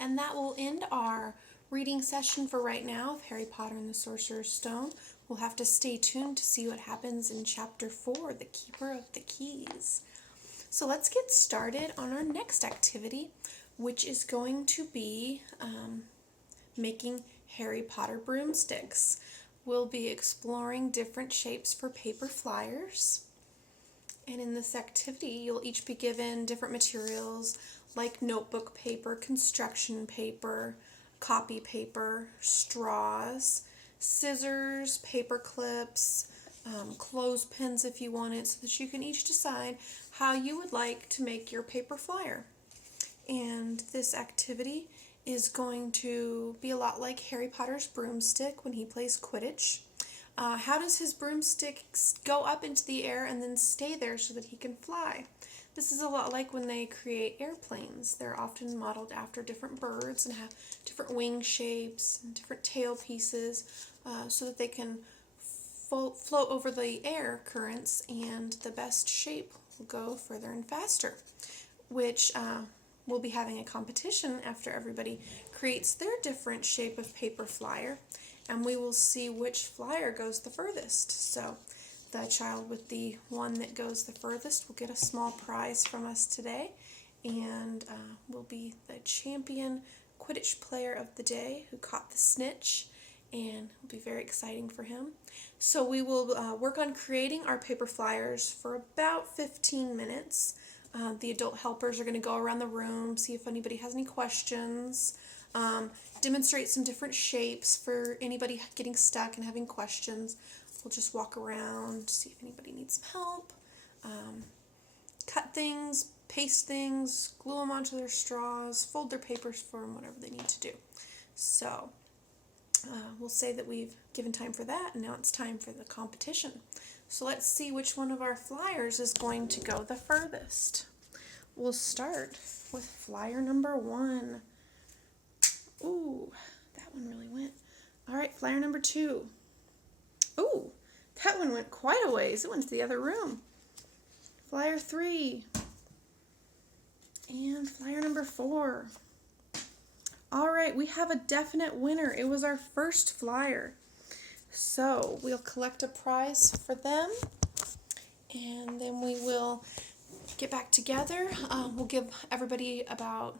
And that will end our reading session for right now of Harry Potter and the Sorcerer's Stone. We'll have to stay tuned to see what happens in Chapter 4, The Keeper of the Keys. So let's get started on our next activity, which is going to be making Harry Potter broomsticks. We'll be exploring different shapes for paper flyers. And in this activity, you'll each be given different materials like notebook paper, construction paper, copy paper, straws, scissors, paper clips, clothespins if you want it, so that you can each decide how you would like to make your paper flyer. And this activity is going to be a lot like Harry Potter's broomstick when he plays Quidditch. How does his broomstick go up into the air and then stay there so that he can fly? This is a lot like when they create airplanes. They're often modeled after different birds and have different wing shapes and different tail pieces so that they can float over the air currents, and the best shape will go further and faster, which we'll be having a competition after everybody creates their different shape of paper flyer, and we will see which flyer goes the furthest. So the child with the one that goes the furthest will get a small prize from us today, and will be the champion Quidditch player of the day who caught the snitch, and it'll be very exciting for him. So we will work on creating our paper flyers for about 15 minutes. The adult helpers are going to go around the room, see if anybody has any questions, demonstrate some different shapes for anybody getting stuck and having questions. We'll just walk around, see if anybody needs some help, cut things, paste things, glue them onto their straws, fold their papers for them, whatever they need to do. So we'll say that we've given time for that, and now it's time for the competition. So let's see which one of our flyers is going to go the furthest. We'll start with flyer number 1. Ooh, that one really went. All right, flyer number 2. Ooh, that one went quite a ways. It went to the other room. Flyer 3. And flyer number 4. All right, we have a definite winner. It was our first flyer. So we'll collect a prize for them, and then we will get back together. We'll give everybody about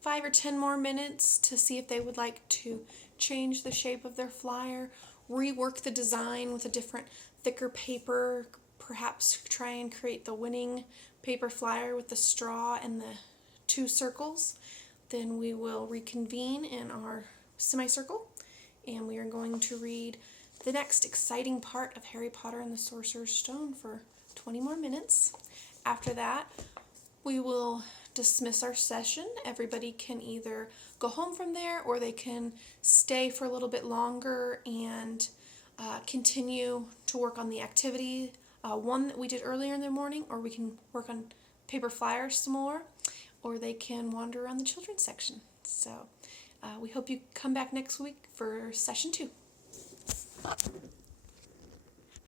5 or 10 more minutes to see if they would like to change the shape of their flyer, rework the design with a different, thicker paper, perhaps try and create the winning paper flyer with the straw and the 2 circles. Then we will reconvene in our semicircle, and we are going to read the next exciting part of Harry Potter and the Sorcerer's Stone for 20 more minutes. After that, we will dismiss our session. Everybody can either go home from there, or they can stay for a little bit longer and continue to work on the activity, one that we did earlier in the morning, or we can work on paper flyers some more, or they can wander around the children's section. So we hope you come back next week for session 2.